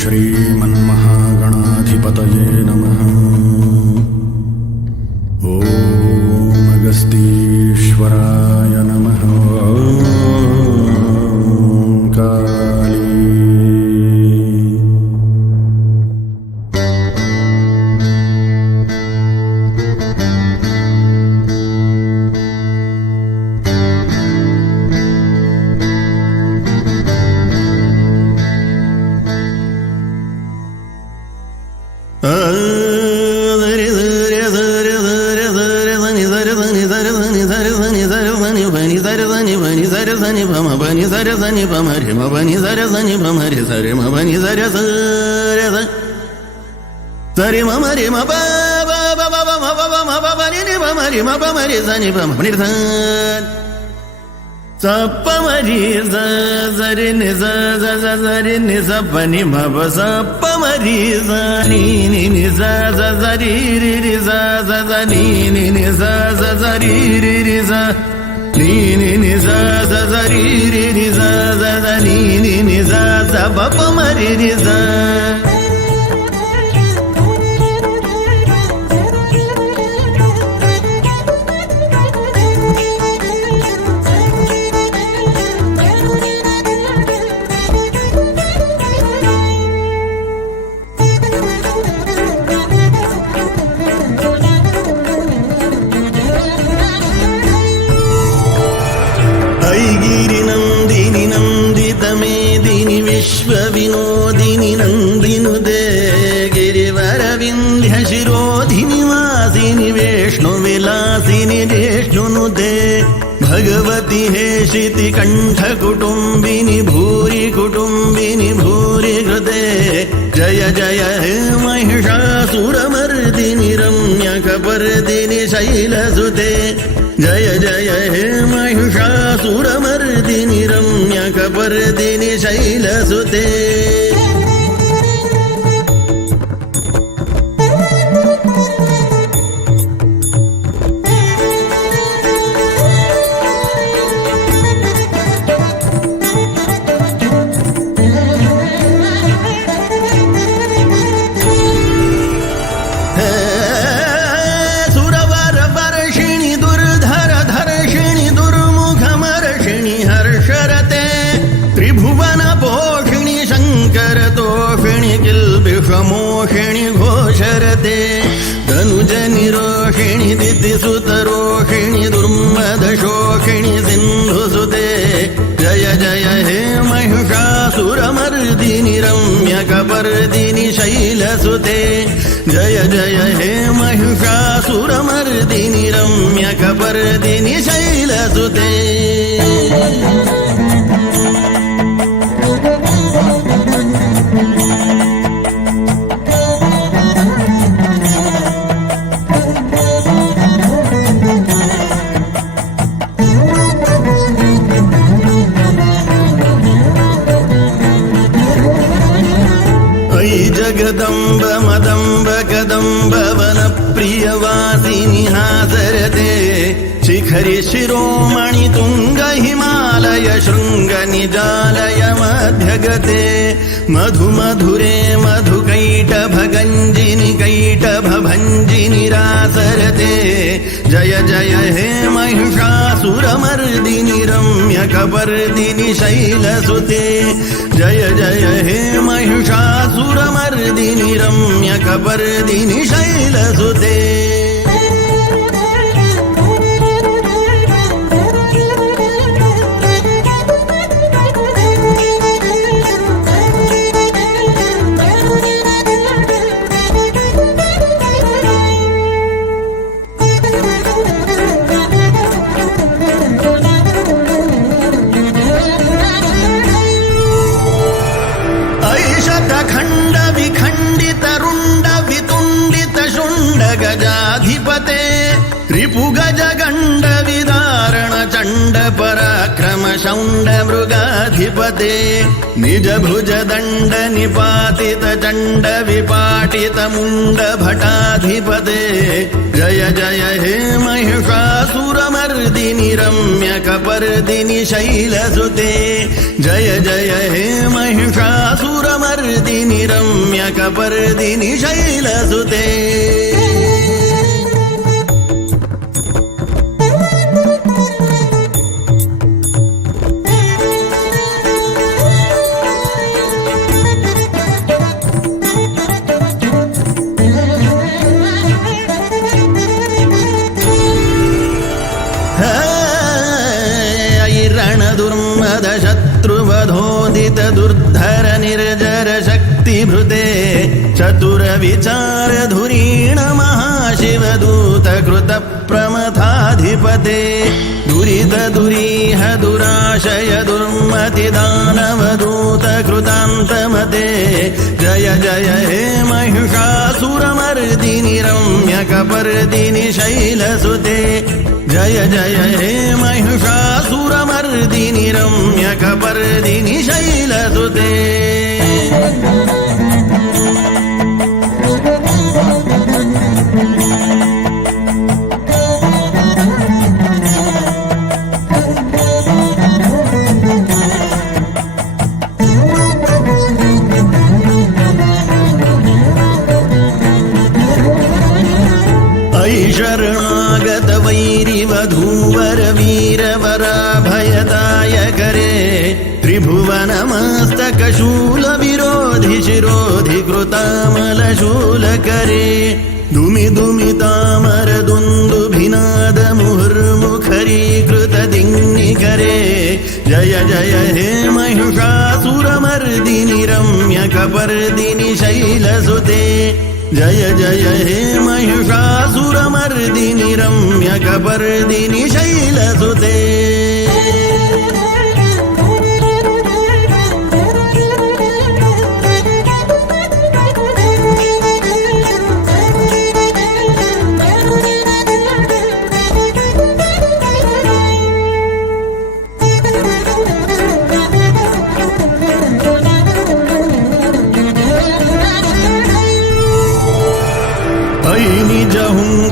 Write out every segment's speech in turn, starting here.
श्रीमन्महागणाधिपतये नमः। ॐ अगस्तीश्वराय नमः। काली సరి మమరి మప మరి మప మరి సని పమరి సప్ప మరి సరి నిజ సరి నిజ పని మప సప్ప మరి సని నిజ సరి రి సని నిజ సరి రి సని నిజ సరి రి సని నిజ సప మరి రి వినోదిని నందినుదే గిరివర వింధ్య శిరోధిని వాసిని విష్ణు విలాసిని జ్యేష్ఠునుదే భగవతి హేషితి కంఠ కుటుంబిని భూరి కుటుంబిని భూరి హృదే జయ జయ హే మహిషాసురమర్దిని రమ్యకపర్దిని శైలసుతే జయ జయ హే మహిషాసురమర్దిని రమ్యకపర్దిని శైలసుతే मोहिणी घोषरते धनुज निरोहिणी दितिसुतरोहिणी दुर्मदशोषिणी सिन्धुसुते जय जय हे महिषासुरमर्दिनि रम्यकपर्दिनि शैलसुते जय जय हे महिषासुरमर्दिनि रम्यकपर्दिनि शैलसुते जगदम्ब मदम्ब कदम्ब वन प्रियवासिनि हासरते शिखरि शिरोमणि तुंग हिमालय शृंग निजालय मध्यगते मधु मधुरे मधुकैटभ गंजिनि कैटभ भंजिनि रासरते जय जय हे महिषासुरमर्दिनि रम्यकपर्दिनि शैलसुते जय जय हे महिषासुरमर्दिनि रम्यकपर्दिनि शैलसुते खंड विखंडित रुंड वितुंडित शुंड गजाधिपते रिपु गज गंड विदारण चंड पराक्रम शौंड मृगाधिपते निज भुज दंड निपातित चंड विपाटित मुंड भटाधिपते जय जय हे महिषासुरमर्दिनि सुरमर्दिनि रम्यकपर्दिनि शैलसुते जय जय हे महिषासुरमर्दिनि रम्यकपर्दिनि शैलसुते शत्रुवधोदित दुर्धर निर्जर शक्तिभृते चतुर विचार धुरीण महाशिवदूत कृत प्रमथाधिपते दुरित दुरीह दुराशय दुर्मति दानवदूत कृतान्तमते जय जय हे महिषासुरमर्दिनि रम्यकपर्दिनि शैलसुते जय जय हे महिषासुरमर्दिनि रम्यकपर्दिनि शैलसुते शरणागत वैरिवधूवर वीरवराभयदायकरे त्रिभुवनमस्तकशूल विरोधि शिरोधि कृतामलशूलकरे दुमि दुमितामर दुन्दुभिनाद मुहुर्मुखरीकृत दिङ्निकरे जय जय हे महिषासुरमर्दिनि रम्यकपर्दिनि शैलसुते जय जय हे महिषासुरमर्दिनि रम्यकपर्दिनि शैलसुते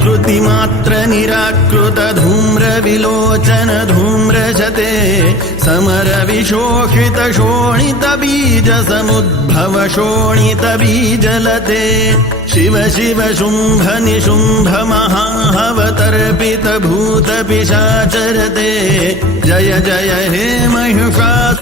कृतिमात्र निराकृत धूम्र विलोचन धूम्रशते समर विशोषित शोणित बीज समुद्भव शोणित बीजलते शिव शिव शुंभ निशुंभ महाहवतर्पित भूत पिशाचरते जय जय हे महिषा